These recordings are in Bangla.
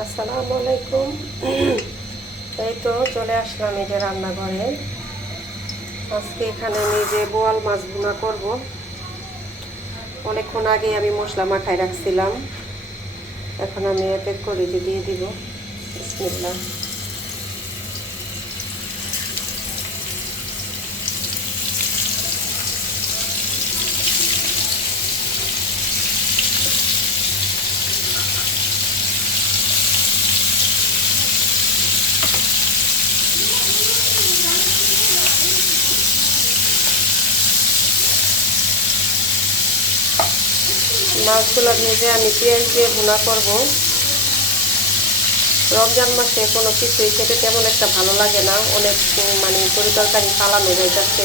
আসসালামু আলাইকুম। এই তো চলে আসলাম এই যে রান্নাঘরে। আজকে এখানে আমি যে বোয়াল মাছ ভুনা করব, অনেকক্ষণ আগে আমি মশলা মাখায় রাখছিলাম। এখন আমি এতে করে যে দিয়ে দিব। বিসমিল্লাহ। মাছগুলো ভেজে আমি পেঁয়াজ দিয়ে ভুনা করব। রমজান মাসে কোনো কিছুই খেতে তেমন একটা ভালো লাগে না। অনেক মানে তরি তরকারি ফালানো হয়ে যাচ্ছে।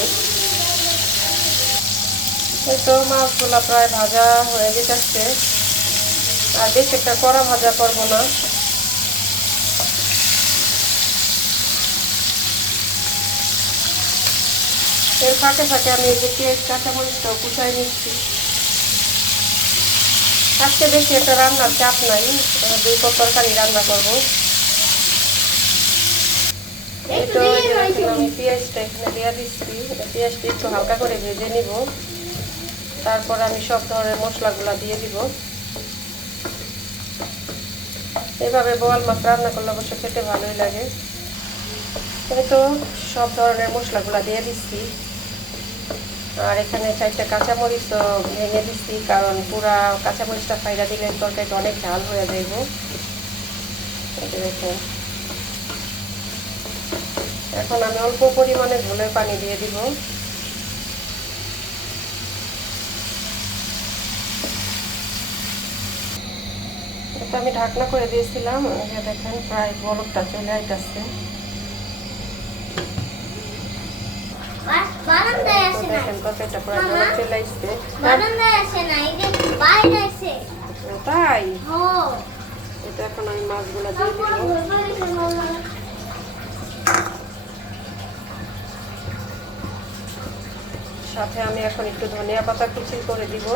তো মাছগুলো প্রায় ভাজা হয়ে যেতেছে আর বেশি একটা কড়া ভাজা করব না। এর ফাঁকে ফাঁকে আমি এই যে পেঁয়াজ, কাঁচামরিচটাও কুচাই নিচ্ছি। আজকে বেশি একটা রান্নার চাপ নাই দুই তরকারি রান্না করব। আমি পেঁয়াজটা দিচ্ছি একটু হালকা করে ভেজে তারপর আমি সব ধরনের দিয়ে দিব। এভাবে বোয়াল মাছ রান্না করলে অবশ্য খেতে ভালোই লাগে। তো সব ধরনের মশলাগুলো দিয়ে দিচ্ছি। আর এখানে চারটা কাঁচামরিচ তো ভেঙে দিচ্ছি কারণ পুরা কাঁচামরিচটা ফাইরা দিলে তরকারিটা অনেক ঝাল হয়ে যাইব যে দেখুন। এখন আমি অল্প পরিমাণে ঝোলের পানি দিয়ে দিব। এটা আমি ঢাকনা করে দিয়েছিলাম দেখেন, প্রায় বরফটা চলে আইতেছে বারান্দায় তো আসে না দেখেন চলে আসছে। তাই? এটা এখন আমি মাছগুলো দিয়ে দিব। সাথে আমি এখন একটু ধনিয়া পাতা কুচি করে দিব।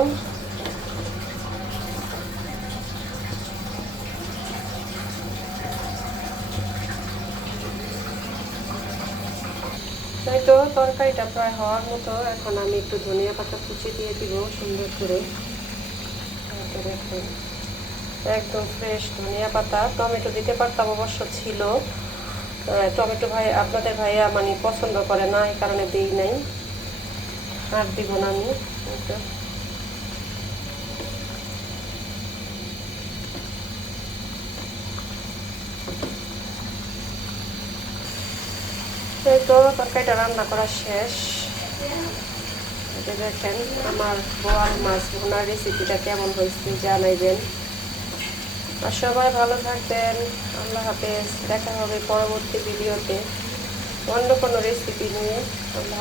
তাই তো তরকারিটা প্রায় হওয়ার মতো। এখন আমি একটু ধনিয়া পাতা কুচি দিয়ে দিব সুন্দর করে। দেখুন একদম ফ্রেশ ধনিয়া পাতা। টমেটো দিতে পারতাম অবশ্য ছিল। টমেটো ভাই, আপনাদের ভাইয়া মানে পছন্দ করে না, এই কারণে দিই নাই। আর দিব না আমি। এই তো তরকারিটা রান্না করা শেষ। দেখেন, আমার বোয়াল মাছ ভুনার রেসিপিটা কেমন হয়েছে জানাইবেন। আর সবাই ভালো থাকবেন। আল্লাহ হাফেজ। দেখা হবে পরবর্তী ভিডিওতে অন্য কোনো রেসিপি নিয়ে। আল্লাহ।